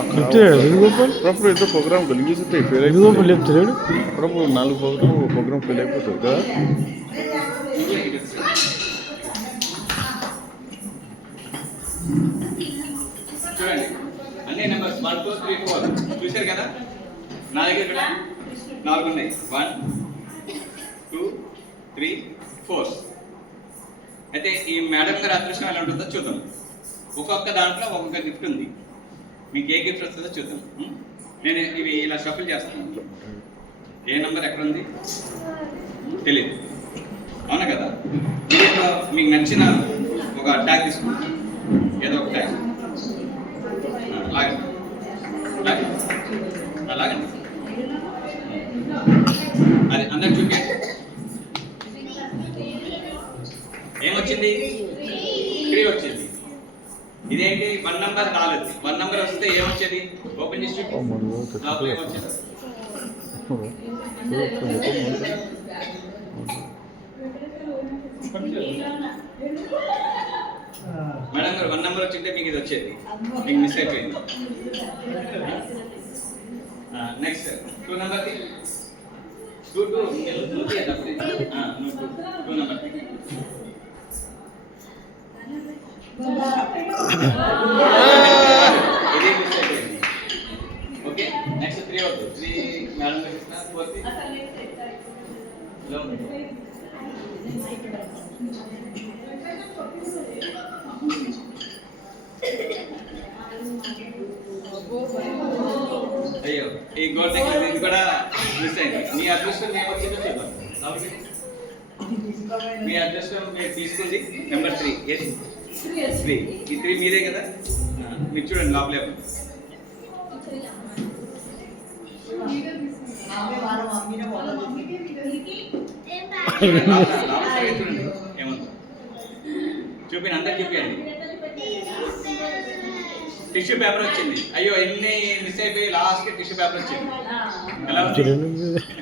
అప్పుడప్పుడు ఏదో ప్రోగ్రామ్ కలిగిస్తే ఫెయిల్ అయిపోతుంది. చెప్తాడు అప్పుడప్పుడు 4 ప్రోగ్రామ్ ఫెయిల్ అయిపోతుంది కదా. చూడండి అన్ని నెంబర్స్ 1 2 3 4 చూశారు కదా. నా దగ్గర ఇక్కడ 4 ఉన్నాయి. 1 2 3 4. అయితే ఈ మేడం గారి అదృష్టం ఎలా ఉంటుందో చూద్దాం. ఒక్కొక్క దాంట్లో ఒక్కొక్క గిఫ్ట్ ఉంది. మీకు ఏ గిఫ్ట్ వస్తుందో చూద్దాం. నేను ఇవి ఇలా షఫుల్ చేస్తాను. ఏ నెంబర్ ఎక్కడ ఉంది తెలియదు, అవునా కదా. దీంట్లో మీకు నచ్చిన ఒక ట్యాగ్ తీసుకుంటాం, ఏదో ఒక ట్యాగ్ లాగండి లాగండి. అది అందరికి చూపించండి. ఏమొచ్చింది? 3 వచ్చింది. ఇదేంటి 1 నంబర్ రాలేదు. 1 నంబర్ వస్తే ఏమొచ్చేది? ఓపెన్ చేసి లోపల ఏమొచ్చేది? మేడం గారు 1 నంబర్ వచ్చింటే మీకు ఇది వచ్చేది, మీకు మిస్ అయిపోయింది. నెక్స్ట్ 2 నంబర్ 2 నంబర్ ఇది మిస్ అయిపోయింది. ఓకే, నెక్స్ట్ 3 వద్దు. 3 మేడం గారు ఇస్తున్నారు. 4 అయ్యో, ఈ గోల్డ్ నెక్లెస్ ఇది కూడా మిస్ అయింది. మీ అదృష్టం ఏమొచ్చిందో చూద్దాం. మీ అదృష్టం మీరు తీసుకుంది నెంబర్ 3. ఏది? 3. ఈ 3 మీదే కదా. మీరు చూడండి లోపలే చూడండి ఏముందో. చూపిండి, అందరు చూపించండి. టిష్యూ పేపర్ వచ్చింది. అయ్యో, ఎన్ని మిస్ అయిపోయి లాస్ట్ టిష్యూ పేపర్ వచ్చింది. ఎలా ఉంది?